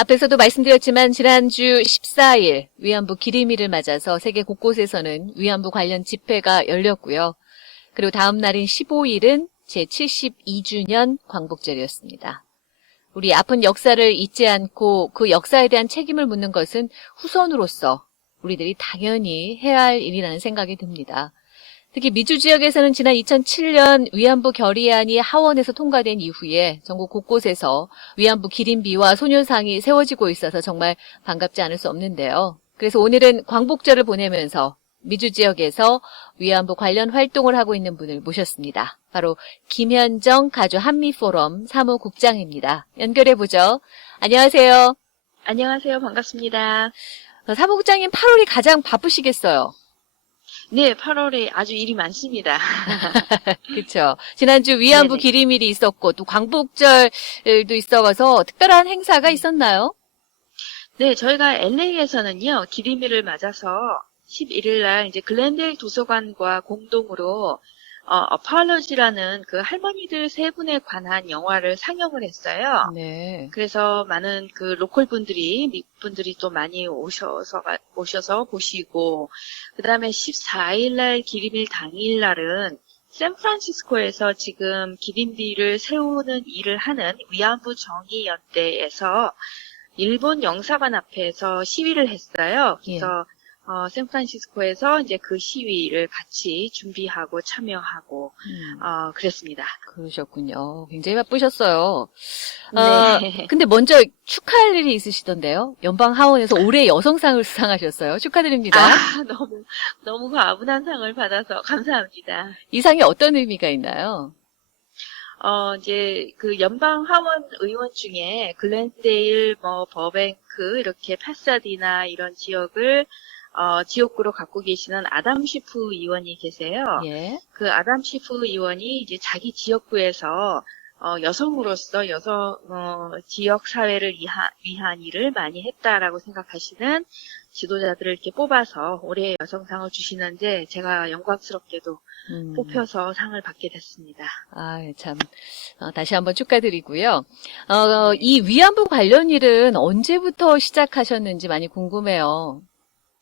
앞에서도 말씀드렸지만 지난주 14일 위안부 기림일을 맞아서 세계 곳곳에서는 위안부 관련 집회가 열렸고요. 그리고 다음 날인 15일은 제72주년 광복절이었습니다. 우리 아픈 역사를 잊지 않고 그 역사에 대한 책임을 묻는 것은 후손으로서 우리들이 당연히 해야 할 일이라는 생각이 듭니다. 특히 미주 지역에서는 지난 2007년 위안부 결의안이 하원에서 통과된 이후에 전국 곳곳에서 위안부 기림비와 소녀상이 세워지고 있어서 정말 반갑지 않을 수 없는데요. 그래서 오늘은 광복절을 보내면서 미주 지역에서 위안부 관련 활동을 하고 있는 분을 모셨습니다. 바로 김현정 가주 한미포럼 사무국장입니다. 연결해보죠. 안녕하세요. 안녕하세요. 반갑습니다. 사무국장님 8월이 가장 바쁘시겠어요. 네, 8월에 아주 일이 많습니다. 그렇죠. 지난주 위안부 네네. 기림일이 있었고 또 광복절도 있어서 특별한 행사가 있었나요? 네, 저희가 LA에서는요, 기림일을 맞아서 11일 날 이제 글렌데일 도서관과 공동으로 어팔러지라는 그 할머니들 세 분에 관한 영화를 상영을 했어요. 네. 그래서 많은 그 로컬 분들이, 미국 분들이 또 많이 오셔서 보시고, 그 다음에 14일 날 기림일 당일 날은 샌프란시스코에서 지금 기림비를 세우는 일을 하는 위안부 정의연대에서 일본 영사관 앞에서 시위를 했어요. 그래서 샌프란시스코에서 이제 그 시위를 같이 준비하고 참여하고 그랬습니다. 그러셨군요. 굉장히 바쁘셨어요. 네. 근데 먼저 축하할 일이 있으시던데요. 연방 하원에서 올해 여성상을 수상하셨어요. 축하드립니다. 너무 과분한 상을 받아서 감사합니다. 이 상이 어떤 의미가 있나요? 이제 그 연방 하원 의원 중에 글렌데일, 버뱅크, 이렇게 파사디나 이런 지역을 지역구로 갖고 계시는 아담 시프 의원이 계세요. 예. 그 아담 시프 의원이 이제 자기 지역구에서 여성으로서 지역 사회를 위한 일을 많이 했다라고 생각하시는 지도자들을 이렇게 뽑아서 올해 여성상을 주시는데 제가 영광스럽게도 뽑혀서 상을 받게 됐습니다. 참, 다시 한번 축하드리고요. 이 위안부 관련 일은 언제부터 시작하셨는지 많이 궁금해요.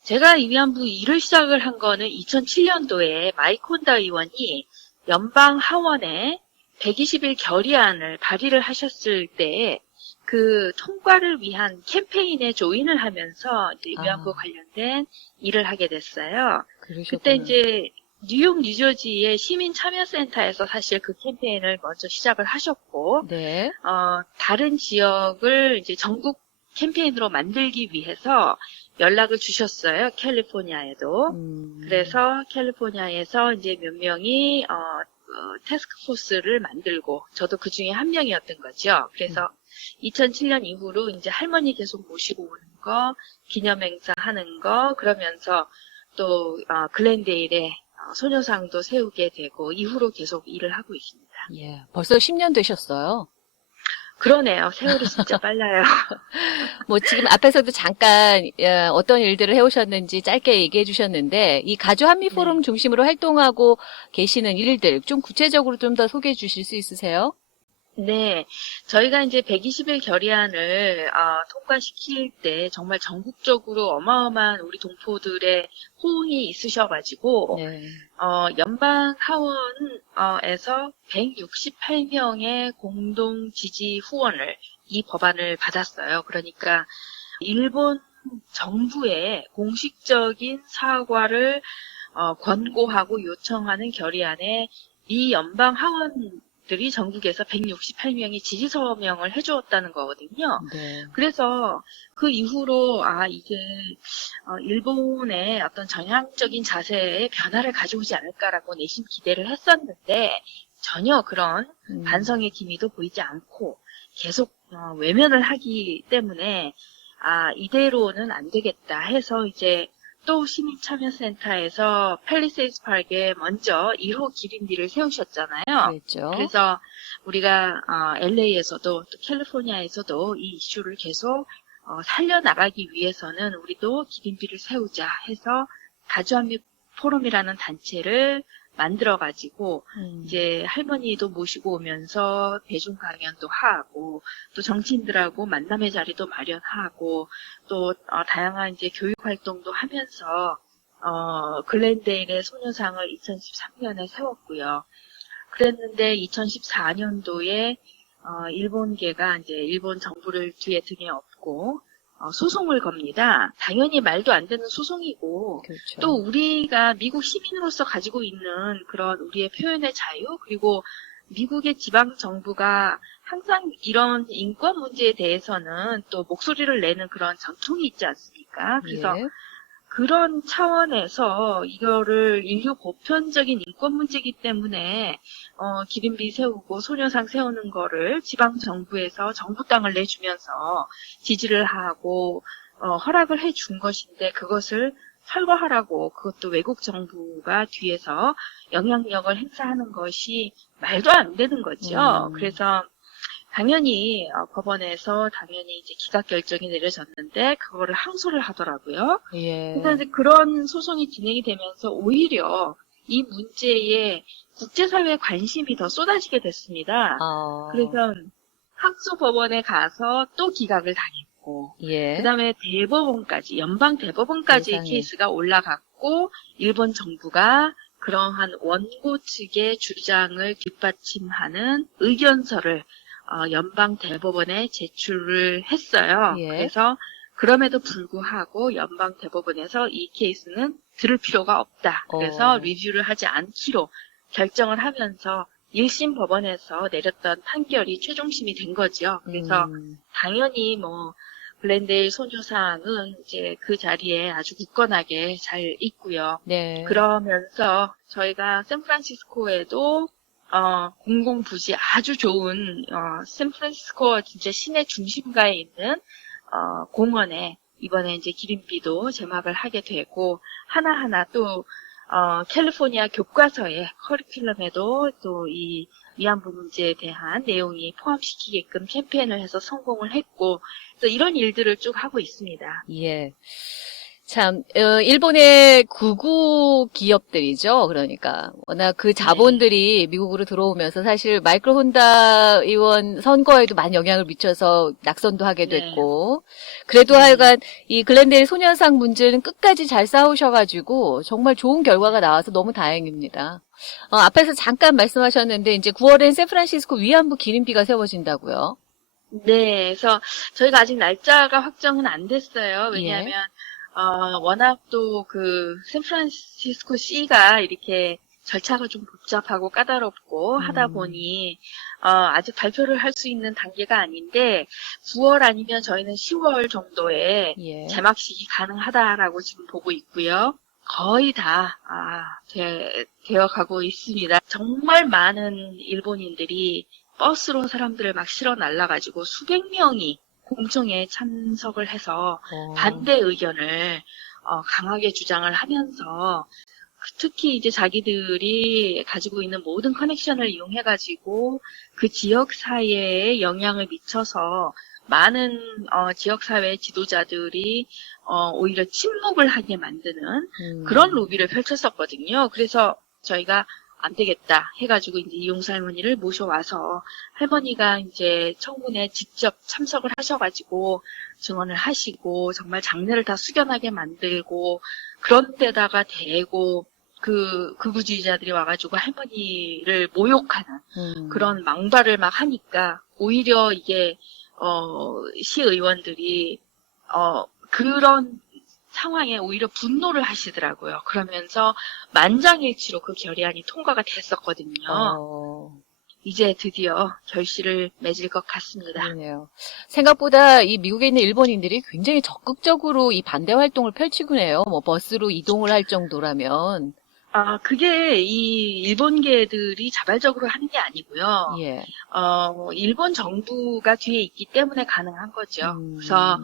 제가 이 위안부 일을 시작을 한 거는 2007년도에 마이크 혼다 의원이 연방 하원에 120일 결의안을 발의를 하셨을 때 그 통과를 위한 캠페인에 조인을 하면서 이제 위안부 관련된 일을 하게 됐어요. 그러셨구나. 그때 이제 뉴욕, 뉴저지의 시민참여센터에서 사실 그 캠페인을 먼저 시작을 하셨고, 네. 다른 지역을 이제 전국 캠페인으로 만들기 위해서 연락을 주셨어요. 캘리포니아에도. 그래서 캘리포니아에서 이제 몇 명이 태스크포스를 만들고 저도 그 중에 한 명이었던 거죠. 그래서 2007년 이후로 이제 할머니 계속 모시고 오는 거, 기념행사 하는 거, 그러면서 또 글렌데일에 소녀상도 세우게 되고 이후로 계속 일을 하고 있습니다. 예, 벌써 10년 되셨어요. 그러네요. 세월이 진짜 빨라요. 뭐 지금 앞에서도 잠깐 어떤 일들을 해오셨는지 짧게 얘기해 주셨는데 이 가주 한미 포럼 중심으로 활동하고 계시는 일들 좀 구체적으로 좀 더 소개해 주실 수 있으세요? 네, 저희가 이제 120일 결의안을 통과시킬 때 정말 전국적으로 어마어마한 우리 동포들의 호응이 있으셔가지고 네. 연방 하원에서 168명의 공동 지지 후원을 이 법안을 받았어요. 그러니까 일본 정부의 공식적인 사과를 권고하고 요청하는 결의안에 이 연방 하원들이 전국에서 168명이 지지 서명을 해주었다는 거거든요. 네. 그래서 그 이후로 이게 일본의 어떤 전향적인 자세에 변화를 가져오지 않을까라고 내심 기대를 했었는데 전혀 그런 반성의 기미도 보이지 않고 계속 외면을 하기 때문에 이대로는 안 되겠다 해서 이제 또 시민참여센터에서 팰리세이드 파크에 먼저 1호 기림비를 세우셨잖아요. 그랬죠. 그래서 우리가 LA에서도 또 캘리포니아에서도 이 이슈를 계속 살려나가기 위해서는 우리도 기림비를 세우자 해서 가주한미 포럼이라는 단체를 만들어가지고 이제 할머니도 모시고 오면서 대중 강연도 하고 또 정치인들하고 만남의 자리도 마련하고 또 다양한 이제 교육 활동도 하면서 글렌데일의 소녀상을 2013년에 세웠고요. 그랬는데 2014년도에 일본계가 이제 일본 정부를 뒤에 등에 업고 소송을 겁니다. 당연히 말도 안 되는 소송이고 그렇죠. 또 우리가 미국 시민으로서 가지고 있는 그런 우리의 표현의 자유 그리고 미국의 지방 정부가 항상 이런 인권 문제에 대해서는 또 목소리를 내는 그런 전통이 있지 않습니까? 그래서 예. 그런 차원에서 이거를 인류 보편적인 인권 문제이기 때문에 기린비 세우고 소녀상 세우는 거를 지방 정부에서 정부 땅을 내주면서 지지를 하고 허락을 해준 것인데 그것을 철거하라고 그것도 외국 정부가 뒤에서 영향력을 행사하는 것이 말도 안 되는 거죠. 그래서 당연히 법원에서 당연히 이제 기각 결정이 내려졌는데 그거를 항소를 하더라고요. 예. 그래서 이제 그런 소송이 진행이 되면서 오히려 이 문제에 국제사회의 관심이 더 쏟아지게 됐습니다. 그래서 항소법원에 가서 또 기각을 당했고, 예. 그다음에 대법원까지 연방 대법원까지 세상에. 케이스가 올라갔고 일본 정부가 그러한 원고 측의 주장을 뒷받침하는 의견서를 연방 대법원에 제출을 했어요. 예. 그래서 그럼에도 불구하고 연방 대법원에서 이 케이스는 들을 필요가 없다. 그래서 리뷰를 하지 않기로 결정을 하면서 1심 법원에서 내렸던 판결이 최종심이 된 거죠. 그래서 당연히 글렌데일 소녀상은 이제 그 자리에 아주 굳건하게 잘 있고요. 네. 그러면서 저희가 샌프란시스코에도 공공부지 아주 좋은 샌프란시스코 진짜 시내 중심가에 있는 공원에 이번에 이제 기린비도 제막을 하게 되고 하나하나 또 캘리포니아 교과서의 커리큘럼에도 또 이 위안부 문제에 대한 내용이 포함시키게끔 캠페인을 해서 성공을 했고 또 이런 일들을 쭉 하고 있습니다. 예. 참, 일본의 구구 기업들이죠. 그러니까. 워낙 그 자본들이 미국으로 들어오면서 사실 마이클 혼다 의원 선거에도 많이 영향을 미쳐서 낙선도 하게 됐고. 그래도 하여간 이 글렌데일 소녀상 문제는 끝까지 잘 싸우셔가지고 정말 좋은 결과가 나와서 너무 다행입니다. 앞에서 잠깐 말씀하셨는데 이제 9월엔 샌프란시스코 위안부 기린비가 세워진다고요. 네, 그래서 저희가 아직 날짜가 확정은 안 됐어요. 왜냐하면 워낙 또 샌프란시스코 시가 이렇게 절차가 좀 복잡하고 까다롭고 하다 보니, 아직 발표를 할 수 있는 단계가 아닌데, 9월 아니면 저희는 10월 정도에 개막식이 가능하다라고 지금 보고 있고요. 거의 다, 되어 가고 있습니다. 정말 많은 일본인들이 버스로 사람들을 막 실어 날라가지고 수백 명이 공청회에 참석을 해서 반대 의견을 강하게 주장을 하면서 특히 이제 자기들이 가지고 있는 모든 커넥션을 이용해가지고 그 지역 사회에 영향을 미쳐서 많은 지역 사회 지도자들이 오히려 침묵을 하게 만드는 그런 로비를 펼쳤었거든요. 그래서 저희가 안 되겠다 해가지고 이제 이용사 할머니를 모셔와서 할머니가 이제 청문회에 직접 참석을 하셔가지고 증언을 하시고 정말 장례를 다 숙연하게 만들고 그런 데다가 대고 극우주의자들이 와가지고 할머니를 모욕하는 그런 망발을 막 하니까 오히려 이게 시의원들이 그런 상황에 오히려 분노를 하시더라고요. 그러면서 만장일치로 그 결의안이 통과가 됐었거든요. 이제 드디어 결실을 맺을 것 같습니다. 그러네요. 생각보다 이 미국에 있는 일본인들이 굉장히 적극적으로 이 반대 활동을 펼치곤 해요. 버스로 이동을 할 정도라면. 그게 이 일본계들이 자발적으로 하는 게 아니고요. 예. 일본 정부가 뒤에 있기 때문에 가능한 거죠. 그래서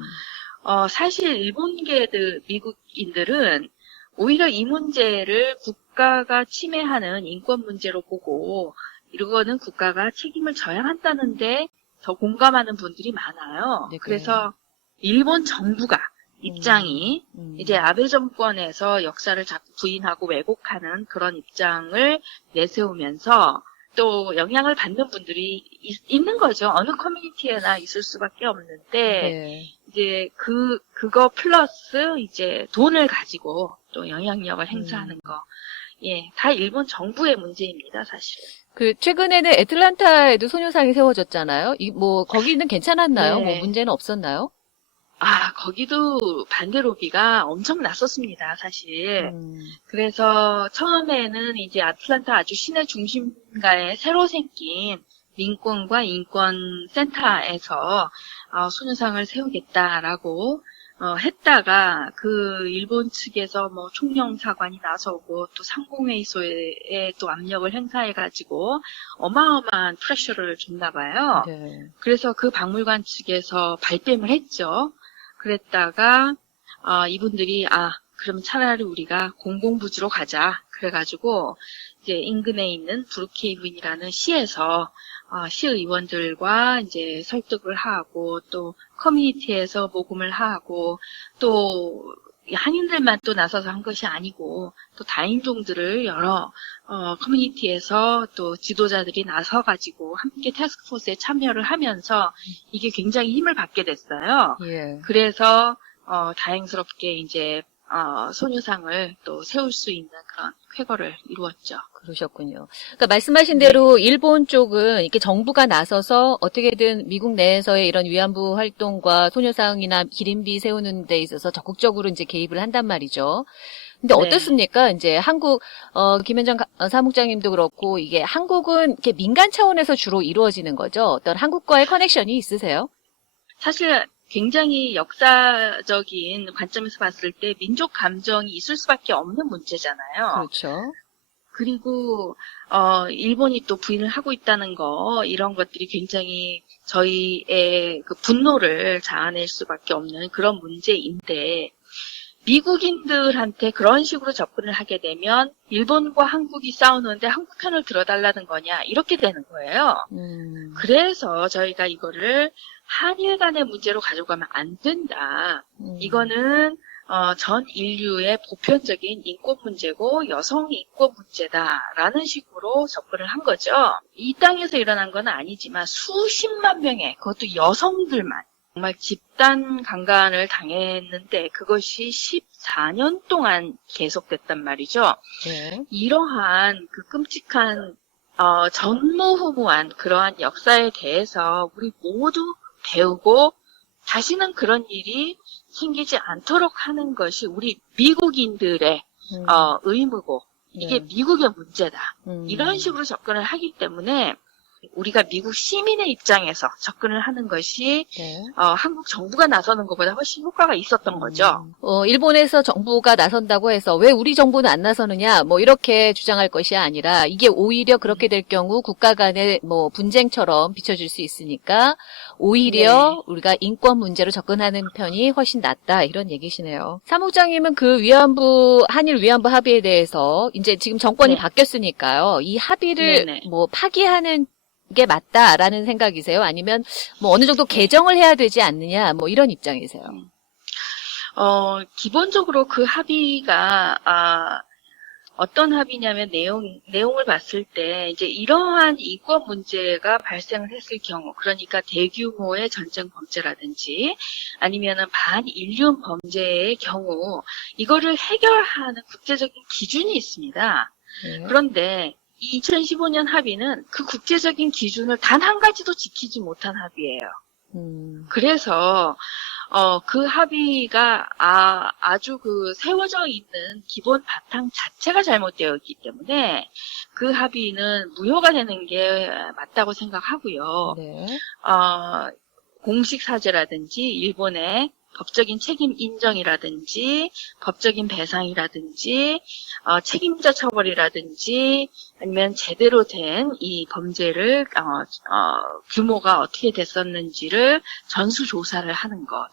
사실 일본계들, 미국인들은 오히려 이 문제를 국가가 침해하는 인권 문제로 보고 이거는 국가가 책임을 져야 한다는데 더 공감하는 분들이 많아요. 네, 그래서 일본 정부가 입장이 이제 아베 정권에서 역사를 자꾸 부인하고 왜곡하는 그런 입장을 내세우면서 또 영향을 받는 분들이 있는 거죠. 어느 커뮤니티에나 있을 수밖에 없는데, 네. 이제 그거 플러스 이제 돈을 가지고 또 영향력을 행사하는 거. 예, 다 일본 정부의 문제입니다, 사실은. 그 최근에는 애틀란타에도 소녀상이 세워졌잖아요. 뭐 거기는 괜찮았나요? 네. 뭐 문제는 없었나요? 거기도 반대 로비가 엄청 났었습니다, 사실. 그래서 처음에는 이제 아틀란타 아주 시내 중심가에 새로 생긴 민권과 인권센터에서 소녀상을 세우겠다라고 했다가 그 일본 측에서 뭐 총영사관이 나서고 또 상공회의소에 또 압력을 행사해가지고 어마어마한 프레셔를 줬나 봐요. 네. 그래서 그 박물관 측에서 발뺌을 했죠. 그랬다가 이분들이 그럼 차라리 우리가 공공부지로 가자. 그래가지고 이제 인근에 있는 브루케이븐이라는 시에서 시의원들과 이제 설득을 하고 또 커뮤니티에서 모금을 하고 또 한인들만 또 나서서 한 것이 아니고 또 다인종들을 여러 커뮤니티에서 또 지도자들이 나서가지고 함께 태스크포스에 참여를 하면서 이게 굉장히 힘을 받게 됐어요. 예. 그래서 다행스럽게 이제 소녀상을 또 세울 수 있는 그런 쾌거를 이루었죠. 그러셨군요. 그러니까 말씀하신 대로 일본 쪽은 이렇게 정부가 나서서 어떻게든 미국 내에서의 이런 위안부 활동과 소녀상이나 기림비 세우는 데 있어서 적극적으로 이제 개입을 한단 말이죠. 근데 네. 어떻습니까? 이제 한국, 김현정 사무장님도 그렇고, 이게 한국은 이렇게 민간 차원에서 주로 이루어지는 거죠? 어떤 한국과의 커넥션이 있으세요? 사실 굉장히 역사적인 관점에서 봤을 때 민족 감정이 있을 수밖에 없는 문제잖아요. 그렇죠. 그리고 일본이 또 부인을 하고 있다는 거 이런 것들이 굉장히 저희의 그 분노를 자아낼 수밖에 없는 그런 문제인데 미국인들한테 그런 식으로 접근을 하게 되면 일본과 한국이 싸우는데 한국 편을 들어달라는 거냐 이렇게 되는 거예요. 그래서 저희가 이거를 한일 간의 문제로 가져가면 안 된다. 이거는 전 인류의 보편적인 인권 문제고 여성 인권 문제다라는 식으로 접근을 한 거죠. 이 땅에서 일어난 건 아니지만 수십만 명의 그것도 여성들만 정말 집단 강간을 당했는데 그것이 14년 동안 계속됐단 말이죠. 네. 이러한 그 끔찍한 전무후무한 그러한 역사에 대해서 우리 모두 배우고 다시는 그런 일이 생기지 않도록 하는 것이 우리 미국인들의 의무고 이게 네. 미국의 문제다. 이런 식으로 접근을 하기 때문에 우리가 미국 시민의 입장에서 접근을 하는 것이 네. 한국 정부가 나서는 것보다 훨씬 효과가 있었던 거죠. 일본에서 정부가 나선다고 해서 왜 우리 정부는 안 나서느냐, 뭐 이렇게 주장할 것이 아니라 이게 오히려 그렇게 될 경우 국가 간의 뭐 분쟁처럼 비춰질 수 있으니까 오히려 우리가 인권 문제로 접근하는 편이 훨씬 낫다 이런 얘기시네요. 사무장님은 그 한일 위안부 합의에 대해서 이제 지금 정권이 바뀌었으니까요. 이 합의를 뭐 파기하는 게 맞다라는 생각이세요? 아니면 뭐 어느 정도 개정을 해야 되지 않느냐 뭐 이런 입장이세요? 기본적으로 그 합의가 어떤 합의냐면 내용을 봤을 때 이제 이러한 인권 문제가 발생을 했을 경우 그러니까 대규모의 전쟁 범죄라든지 아니면은 반인륜 범죄의 경우 이거를 해결하는 국제적인 기준이 있습니다. 그런데 2015년 합의는 그 국제적인 기준을 단 한 가지도 지키지 못한 합의예요. 그래서 그 합의가 아주 그 세워져 있는 기본 바탕 자체가 잘못되어 있기 때문에 그 합의는 무효가 되는 게 맞다고 생각하고요. 네. 공식 사죄라든지 일본의 법적인 책임 인정이라든지 법적인 배상이라든지 책임자 처벌이라든지 아니면 제대로 된 이 범죄를 규모가 어떻게 됐었는지를 전수조사를 하는 것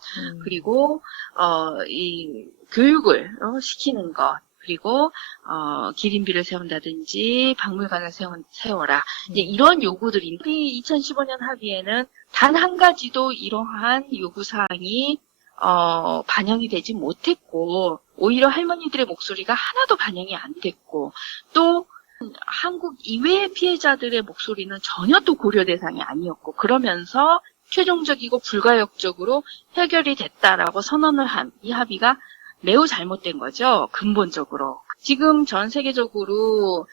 그리고 이 교육을 시키는 것 그리고 기림비를 세운다든지 박물관을 세워라 이제 이런 요구들인데 2015년 합의에는 단 한 가지도 이러한 요구사항이 반영이 되지 못했고, 오히려 할머니들의 목소리가 하나도 반영이 안 됐고, 또 한국 이외의 피해자들의 목소리는 전혀 또 고려 대상이 아니었고, 그러면서 최종적이고 불가역적으로 해결이 됐다라고 선언을 한 이 합의가 매우 잘못된 거죠. 근본적으로. 지금 전 세계적으로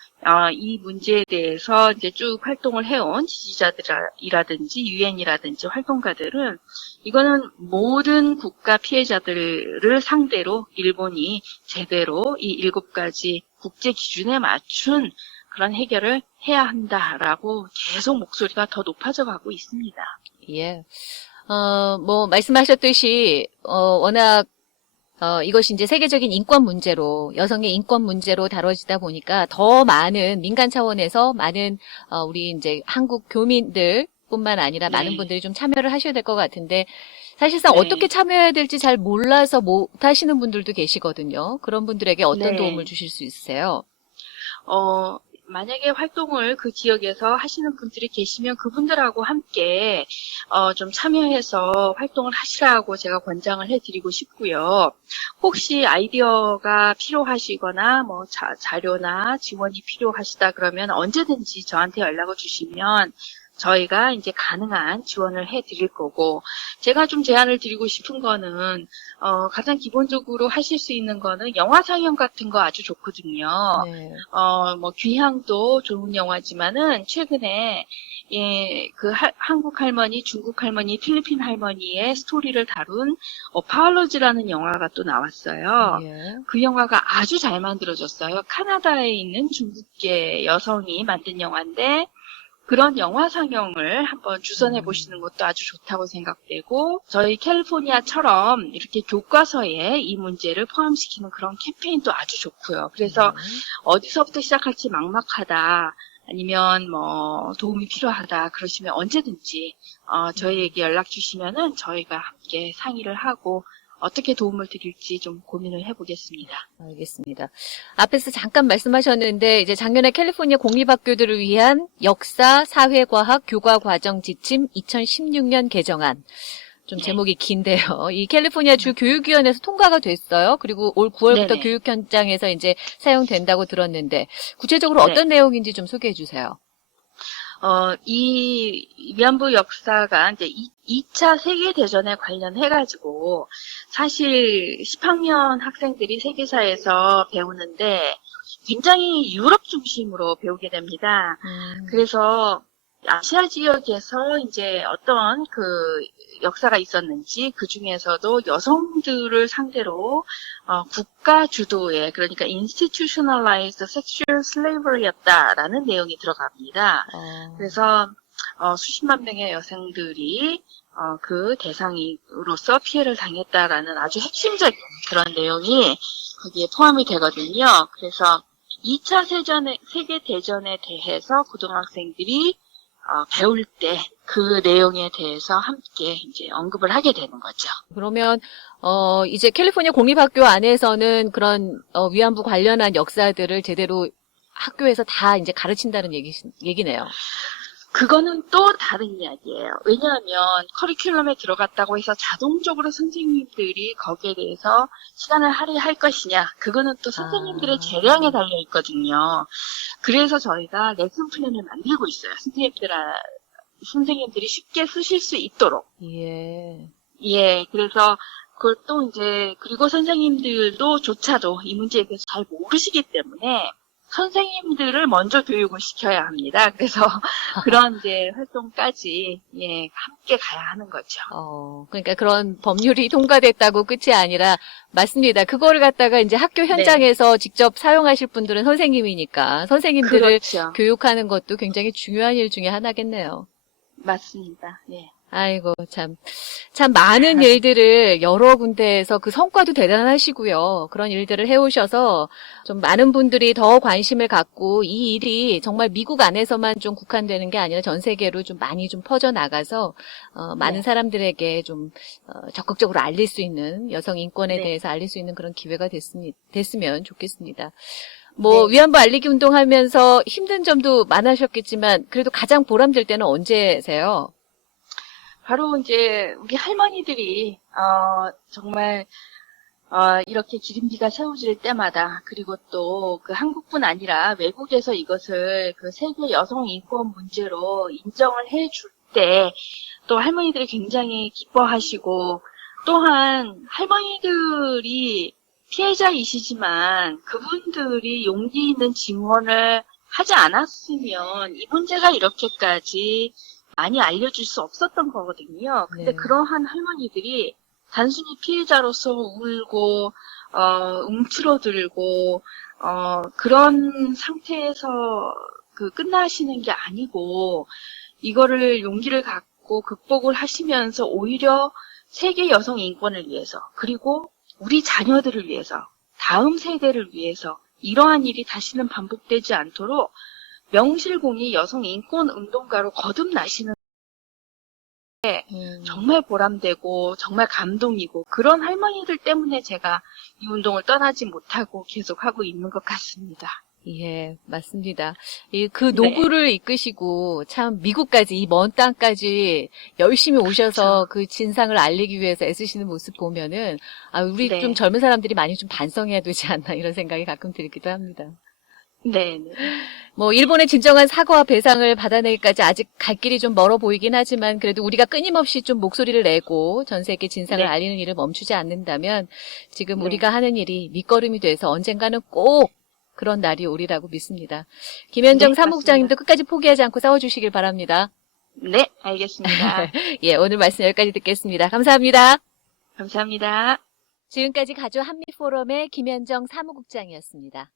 이 문제에 대해서 이제 쭉 활동을 해온 지지자들이라든지 유엔이라든지 활동가들은 이거는 모든 국가 피해자들을 상대로 일본이 제대로 이 7가지 국제 기준에 맞춘 그런 해결을 해야 한다라고 계속 목소리가 더 높아져 가고 있습니다. 예. 뭐 말씀하셨듯이 워낙 이것이 이제 세계적인 인권 문제로, 여성의 인권 문제로 다뤄지다 보니까 더 많은 민간 차원에서 많은 우리 이제 한국 교민들 뿐만 아니라 많은 분들이 좀 참여를 하셔야 될 것 같은데, 사실상 어떻게 참여해야 될지 잘 몰라서 못 하시는 분들도 계시거든요. 그런 분들에게 어떤 도움을 주실 수 있으세요? 만약에 활동을 그 지역에서 하시는 분들이 계시면 그분들하고 함께 좀 참여해서 활동을 하시라고 제가 권장을 해드리고 싶고요. 혹시 아이디어가 필요하시거나 뭐 자료나 지원이 필요하시다 그러면 언제든지 저한테 연락을 주시면 저희가 이제 가능한 지원을 해드릴 거고, 제가 좀 제안을 드리고 싶은 거는 가장 기본적으로 하실 수 있는 거는 영화 상영 같은 거 아주 좋거든요. 네. 뭐 귀향도 좋은 영화지만은 최근에 한국 할머니, 중국 할머니, 필리핀 할머니의 스토리를 다룬 파울로즈라는 영화가 또 나왔어요. 예. 그 영화가 아주 잘 만들어졌어요. 카나다에 있는 중국계 여성이 만든 영화인데, 그런 영화 상영을 한번 주선해 보시는 것도 아주 좋다고 생각되고, 저희 캘리포니아처럼 이렇게 교과서에 이 문제를 포함시키는 그런 캠페인도 아주 좋고요. 그래서 어디서부터 시작할지 막막하다, 아니면 뭐 도움이 필요하다 그러시면 언제든지 저희에게 연락 주시면은 저희가 함께 상의를 하고 어떻게 도움을 드릴지 좀 고민을 해보겠습니다. 알겠습니다. 앞에서 잠깐 말씀하셨는데, 이제 작년에 캘리포니아 공립학교들을 위한 역사, 사회과학, 교과과정 지침 2016년 개정안. 좀 제목이 긴데요. 이 캘리포니아 주 교육위원회에서 통과가 됐어요. 그리고 올 9월부터 네네. 교육 현장에서 이제 사용된다고 들었는데, 구체적으로 어떤 내용인지 좀 소개해 주세요. 이 위안부 역사가 이제 2차 세계대전에 관련해가지고, 사실 10학년 학생들이 세계사에서 배우는데 굉장히 유럽 중심으로 배우게 됩니다. 그래서 아시아 지역에서 이제 어떤 그 역사가 있었는지, 그 중에서도 여성들을 상대로 국가 주도의, 그러니까 institutionalized sexual slavery였다라는 내용이 들어갑니다. 그래서 수십만 명의 여성들이 그 대상으로서 피해를 당했다라는 아주 핵심적인 그런 내용이 거기에 포함이 되거든요. 그래서 2차 세계대전에 대해서 고등학생들이 배울 때 그 내용에 대해서 함께 이제 언급을 하게 되는 거죠. 그러면 이제 캘리포니아 공립학교 안에서는 그런 위안부 관련한 역사들을 제대로 학교에서 다 이제 가르친다는 얘기네요. 그거는 또 다른 이야기예요. 왜냐하면 커리큘럼에 들어갔다고 해서 자동적으로 선생님들이 거기에 대해서 시간을 할애할 것이냐, 그거는 또 선생님들의 재량에 달려 있거든요. 그래서 저희가 레슨 플랜을 만들고 있어요. 선생님들이 쉽게 쓰실 수 있도록. 예, 그래서 그걸 또 이제, 그리고 선생님들도 조차도 이 문제에 대해서 잘 모르시기 때문에 선생님들을 먼저 교육을 시켜야 합니다. 그래서 그런 이제 활동까지 함께 가야 하는 거죠. 그러니까 그런 법률이 통과됐다고 끝이 아니라, 맞습니다. 그거를 갖다가 이제 학교 현장에서 직접 사용하실 분들은 선생님이니까 선생님들을 교육하는 것도 굉장히 중요한 일 중에 하나겠네요. 맞습니다. 네. 아이고, 참 많은 일들을 여러 군데에서, 그 성과도 대단하시고요. 그런 일들을 해오셔서 좀 많은 분들이 더 관심을 갖고, 이 일이 정말 미국 안에서만 좀 국한되는 게 아니라 전 세계로 좀 많이 좀 퍼져나가서 많은 사람들에게 좀 적극적으로 알릴 수 있는, 여성 인권에 대해서 알릴 수 있는 그런 기회가 됐으면 좋겠습니다. 위안부 알리기 운동하면서 힘든 점도 많으셨겠지만 그래도 가장 보람될 때는 언제세요? 바로 이제 우리 할머니들이 정말 이렇게 기림비가 세워질 때마다, 그리고 또 그 한국뿐 아니라 외국에서 이것을 그 세계 여성 인권 문제로 인정을 해줄 때 또 할머니들이 굉장히 기뻐하시고, 또한 할머니들이 피해자이시지만 그분들이 용기 있는 증언을 하지 않았으면 이 문제가 이렇게까지 많이 알려질 수 없었던 거거든요. 근데 네. 그러한 할머니들이 단순히 피해자로서 울고, 움츠러들고, 그런 상태에서 끝나시는 게 아니고, 이거를 용기를 갖고 극복을 하시면서 오히려 세계 여성 인권을 위해서, 그리고 우리 자녀들을 위해서, 다음 세대를 위해서 이러한 일이 다시는 반복되지 않도록 명실공히 여성 인권 운동가로 거듭나시는 게 정말 보람되고 정말 감동이고, 그런 할머니들 때문에 제가 이 운동을 떠나지 못하고 계속하고 있는 것 같습니다. 예, 맞습니다. 그 노고를 이끄시고 참 미국까지, 이 먼 땅까지 열심히 오셔서 그 진상을 알리기 위해서 애쓰시는 모습 보면은 우리 네. 좀 젊은 사람들이 많이 좀 반성해야 되지 않나 이런 생각이 가끔 들기도 합니다. 네. 뭐 일본의 진정한 사과와 배상을 받아내기까지 아직 갈 길이 좀 멀어 보이긴 하지만, 그래도 우리가 끊임없이 좀 목소리를 내고 전 세계 진상을 네. 알리는 일을 멈추지 않는다면 지금 네. 우리가 하는 일이 밑거름이 돼서 언젠가는 꼭 그런 날이 오리라고 믿습니다. 김현정 네, 사무국장님도 맞습니다. 끝까지 포기하지 않고 싸워주시길 바랍니다. 네, 알겠습니다. 예, 오늘 말씀 여기까지 듣겠습니다. 감사합니다. 감사합니다. 지금까지 가조 한미포럼의 김현정 사무국장이었습니다.